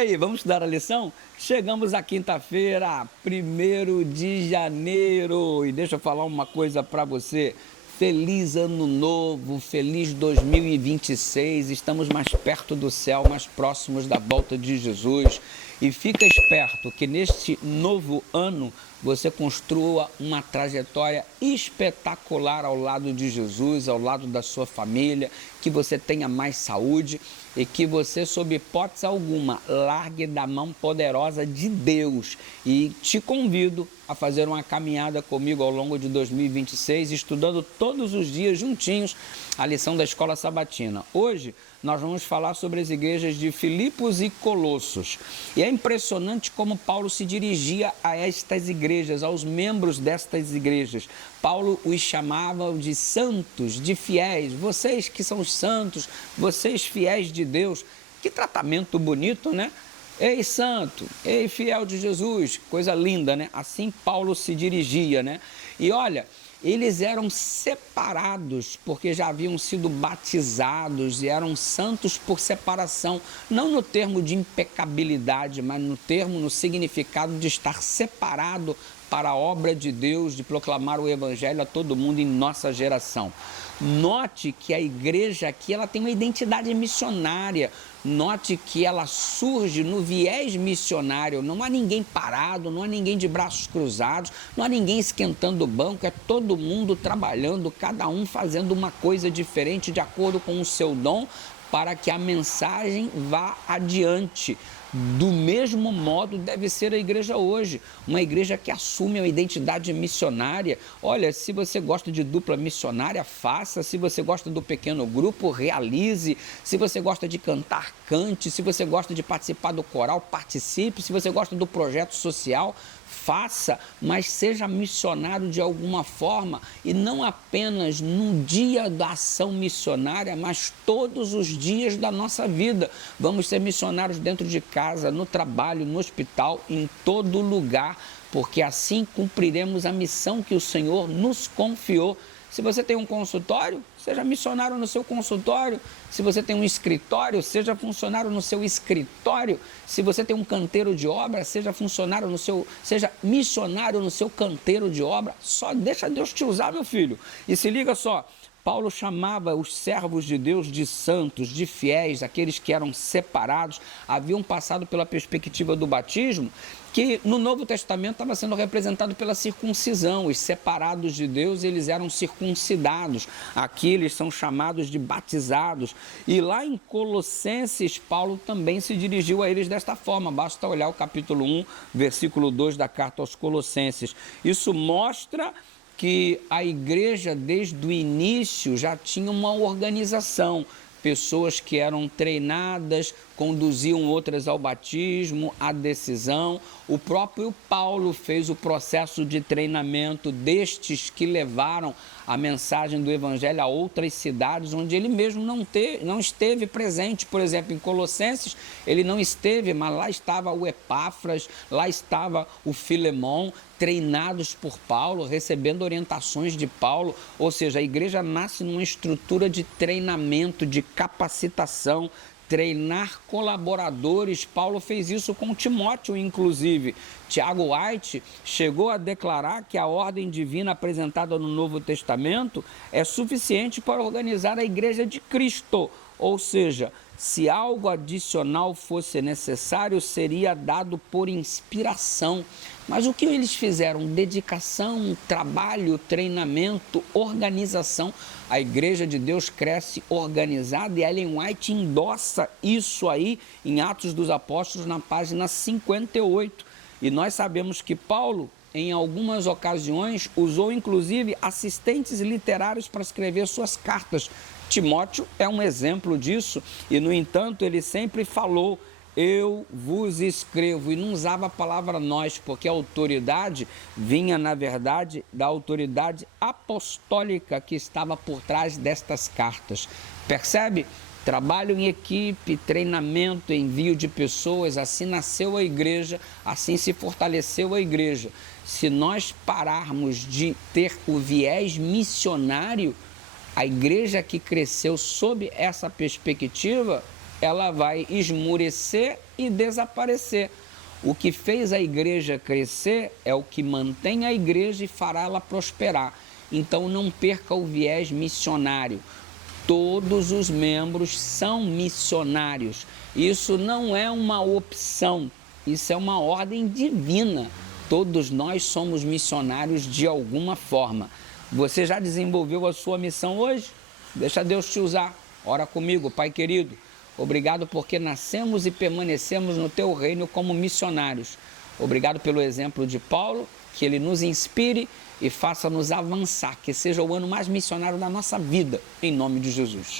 aí, vamos estudar a lição? Chegamos à quinta-feira, 1º de janeiro, e deixa eu falar uma coisa para você. Feliz Ano Novo, feliz 2026, estamos mais perto do céu, mais próximos da volta de Jesus. E fica esperto que neste novo ano você construa uma trajetória espetacular ao lado de Jesus, ao lado da sua família, que você tenha mais saúde e que você, sob hipótese alguma, largue da mão poderosa de Deus. E te convido a fazer uma caminhada comigo ao longo de 2026, estudando todos os dias juntinhos a lição da Escola Sabatina. Hoje nós vamos falar sobre as igrejas de Filipos e Colossos. E é impressionante como Paulo se dirigia a estas igrejas, aos membros destas igrejas. Paulo os chamava de santos, de fiéis. Vocês que são os santos, vocês fiéis de Deus. Que tratamento bonito, né? Ei, santo, ei, fiel de Jesus, coisa linda, né? Assim Paulo se dirigia, né? E olha, eles eram separados porque já haviam sido batizados e eram santos por separação, não no termo de impecabilidade, mas no significado de estar separado para a obra de Deus, de proclamar o evangelho a todo mundo em nossa geração. Note que a igreja aqui ela tem uma identidade missionária. Note que ela surge no viés missionário. Não há ninguém parado, não há ninguém de braços cruzados, não há ninguém esquentando o banco. É todo mundo trabalhando, cada um fazendo uma coisa diferente de acordo com o seu dom, para que a mensagem vá adiante. Do mesmo modo deve ser a igreja hoje, uma igreja que assume a identidade missionária. Olha, se você gosta de dupla missionária, faça. Se você gosta do pequeno grupo, realize. Se você gosta de cantar, cante. Se você gosta de participar do coral, participe. Se você gosta do projeto social, faça, mas seja missionário de alguma forma, e não apenas no dia da ação missionária, mas todos os dias da nossa vida. Vamos ser missionários dentro de casa, no trabalho, no hospital, em todo lugar, porque assim cumpriremos a missão que o Senhor nos confiou. Se você tem um consultório, seja missionário no seu consultório. Se você tem um escritório, seja funcionário no seu escritório. Se você tem um canteiro de obra, seja missionário no seu canteiro de obra. Só deixa Deus te usar, meu filho. E se liga só, Paulo chamava os servos de Deus de santos, de fiéis, aqueles que eram separados, haviam passado pela perspectiva do batismo, que no Novo Testamento estava sendo representado pela circuncisão. Os separados de Deus, eles eram circuncidados. Aqui eles são chamados de batizados. E lá em Colossenses, Paulo também se dirigiu a eles desta forma. Basta olhar o capítulo 1, versículo 2 da carta aos Colossenses. Isso mostra que a igreja, desde o início, já tinha uma organização. Pessoas que eram treinadas, conduziam outras ao batismo, à decisão. O próprio Paulo fez o processo de treinamento destes que levaram a mensagem do evangelho a outras cidades onde ele mesmo não esteve presente. Por exemplo, em Colossenses ele não esteve, mas lá estava o Epáfras, lá estava o Filemão, treinados por Paulo, recebendo orientações de Paulo. Ou seja, a igreja nasce numa estrutura de treinamento, de capacitação, treinar colaboradores. Paulo fez isso com Timóteo, inclusive. Tiago White chegou a declarar que a ordem divina apresentada no Novo Testamento é suficiente para organizar a igreja de Cristo. Ou seja, se algo adicional fosse necessário, seria dado por inspiração. Mas o que eles fizeram? Dedicação, trabalho, treinamento, organização. A Igreja de Deus cresce organizada e Ellen White endossa isso aí em Atos dos Apóstolos, na página 58. E nós sabemos que Paulo, em algumas ocasiões, usou inclusive assistentes literários para escrever suas cartas. Timóteo é um exemplo disso e, no entanto, ele sempre falou: eu vos escrevo, e não usava a palavra nós, porque a autoridade vinha, na verdade, da autoridade apostólica que estava por trás destas cartas. Percebe? Trabalho em equipe, treinamento, envio de pessoas, assim nasceu a igreja, assim se fortaleceu a igreja. Se nós pararmos de ter o viés missionário, a igreja que cresceu sob essa perspectiva ela vai esmurecer e desaparecer. O que fez a igreja crescer é o que mantém a igreja e fará ela prosperar. Então não perca o viés missionário. Todos os membros são missionários. Isso não é uma opção, isso é uma ordem divina. Todos nós somos missionários de alguma forma. Você já desenvolveu a sua missão hoje? Deixa Deus te usar. Ora comigo, Pai querido. Obrigado porque nascemos e permanecemos no teu reino como missionários. Obrigado pelo exemplo de Paulo, que ele nos inspire e faça-nos avançar, que seja o ano mais missionário da nossa vida, em nome de Jesus.